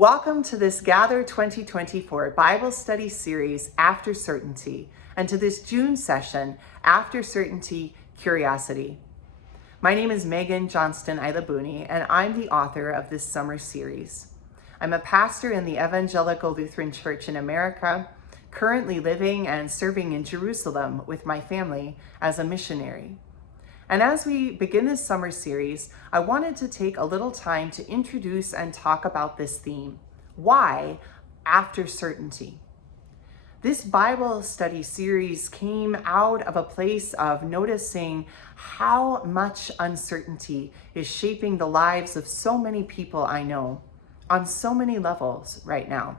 Welcome to this Gather 2024 Bible Study Series, After Certainty, and to this June session, After Certainty, Curiosity. My name is Megan Johnston Ailabuni, and I'm the author of this summer series. I'm a pastor in the Evangelical Lutheran Church in America, currently living and serving in Jerusalem with my family as a missionary. And as we begin this summer series, I wanted to take a little time to introduce and talk about this theme. Why after certainty? This Bible study series came out of a place of noticing how much uncertainty is shaping the lives of so many people I know on so many levels right now.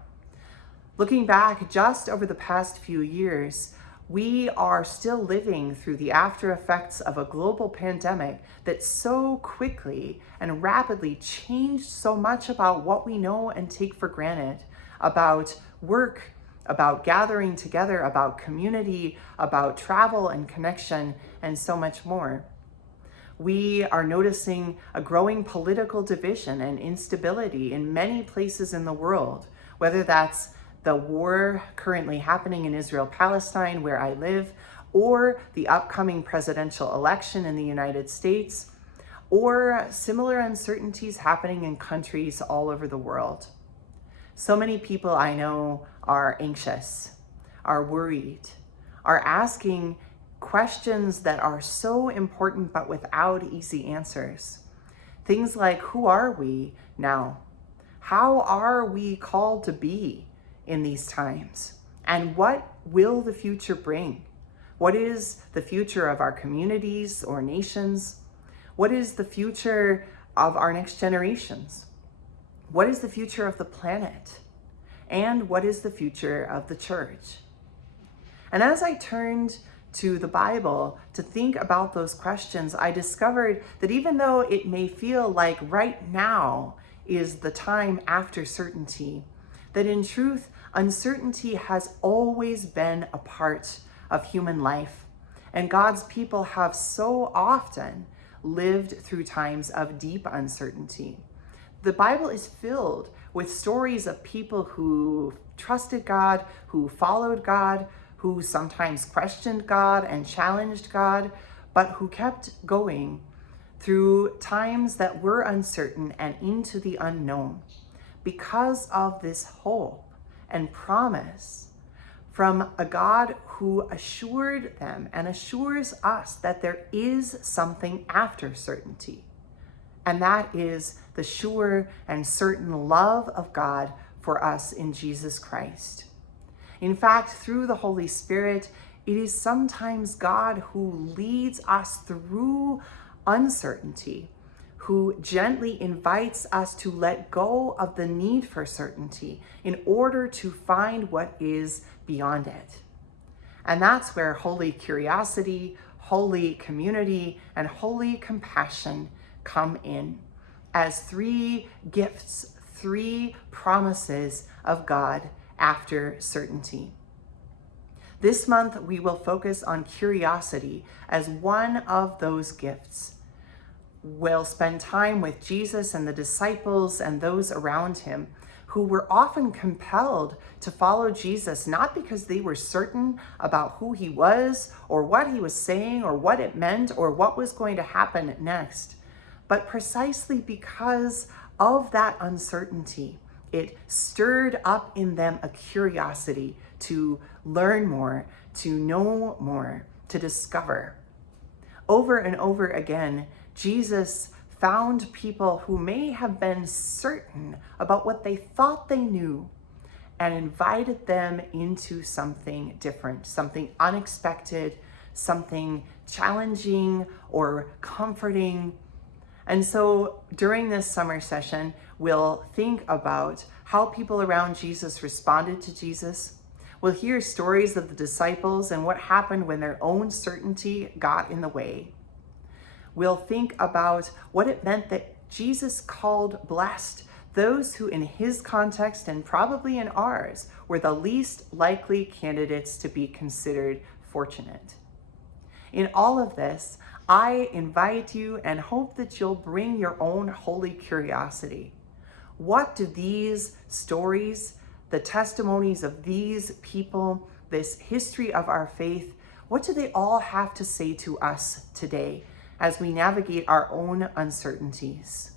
Looking back just over the past few years, we are still living through the after effects of a global pandemic that so quickly and rapidly changed so much about what we know and take for granted about work, about gathering together, about community, about travel and connection, and so much more. We are noticing a growing political division and instability in many places in the world, whether that's the war currently happening in Israel-Palestine, where I live, or the upcoming presidential election in the United States, or similar uncertainties happening in countries all over the world. So many people I know are anxious, are worried, are asking questions that are so important but without easy answers. Things like, who are we now? How are we called to be in these times? And what will the future bring? What is the future of our communities or nations? What is the future of our next generations? What is the future of the planet? And what is the future of the church? And as I turned to the Bible to think about those questions, I discovered that even though it may feel like right now is the time after certainty, that in truth, uncertainty has always been a part of human life, and God's people have so often lived through times of deep uncertainty. The Bible is filled with stories of people who trusted God, who followed God, who sometimes questioned God and challenged God, but who kept going through times that were uncertain and into the unknown because of this hope and promise from a God who assured them and assures us that there is something after certainty. And that is the sure and certain love of God for us in Jesus Christ. In fact, through the Holy Spirit, it is sometimes God who leads us through uncertainty, who gently invites us to let go of the need for certainty in order to find what is beyond it. And that's where holy curiosity, holy community, and holy compassion come in as three gifts, three promises of God after certainty. This month, we will focus on curiosity as one of those gifts. We'll spend time with Jesus and the disciples and those around him who were often compelled to follow Jesus, not because they were certain about who he was or what he was saying or what it meant or what was going to happen next, but precisely because of that uncertainty. It stirred up in them a curiosity to learn more, to know more, to discover. Over and over again, Jesus found people who may have been certain about what they thought they knew and invited them into something different, something unexpected, something challenging or comforting. And so during this summer session, we'll think about how people around Jesus responded to Jesus. We'll hear stories of the disciples and what happened when their own certainty got in the way. We'll think about what it meant that Jesus called blessed those who in his context and probably in ours were the least likely candidates to be considered fortunate. In all of this, I invite you and hope that you'll bring your own holy curiosity. What do these stories, the testimonies of these people, this history of our faith, what do they all have to say to us today as we navigate our own uncertainties?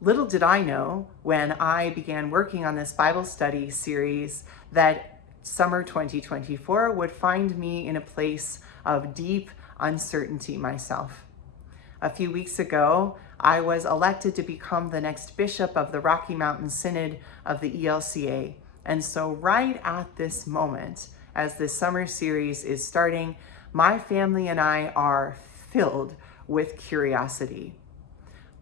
Little did I know when I began working on this Bible study series that summer 2024 would find me in a place of deep uncertainty myself. A few weeks ago, I was elected to become the next bishop of the Rocky Mountain Synod of the ELCA. And so right at this moment, as this summer series is starting, my family and I are filled with curiosity.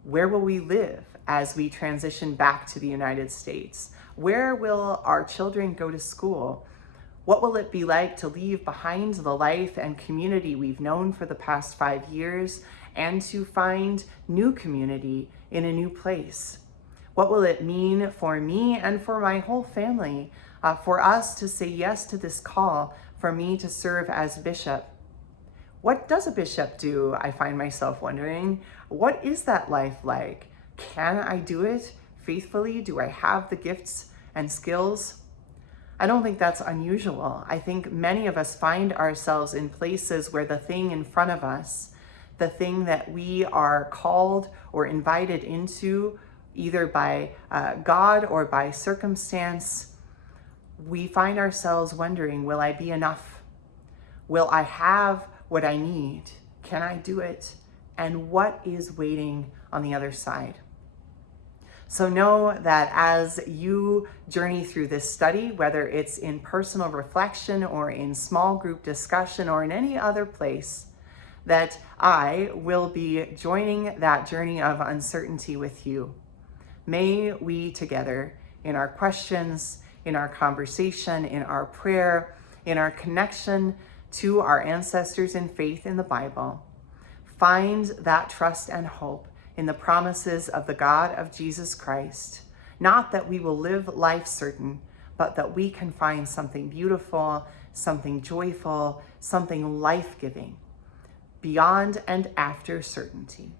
Where will we live as we transition back to the United States? Where will our children go to school? What will it be like to leave behind the life and community we've known for the past 5 years and to find new community in a new place? What will it mean for me and for my whole family for us to say yes to this call for me to serve as bishop? What does a bishop do? I find myself wondering. What is that life like? Can I do it faithfully? Do I have the gifts and skills? I don't think that's unusual. I think many of us find ourselves in places where the thing in front of us, the thing that we are called or invited into, either by God or by circumstance, we find ourselves wondering, will I be enough? Will I have what I need? Can I do it? And what is waiting on the other side? So know that as you journey through this study, whether it's in personal reflection or in small group discussion or in any other place, that I will be joining that journey of uncertainty with you. May we together, in our questions, in our conversation, in our prayer, in our connection to our ancestors in faith in the Bible, find that trust and hope in the promises of the God of Jesus Christ. Not that we will live life certain, but that we can find something beautiful, something joyful, something life-giving beyond and after certainty.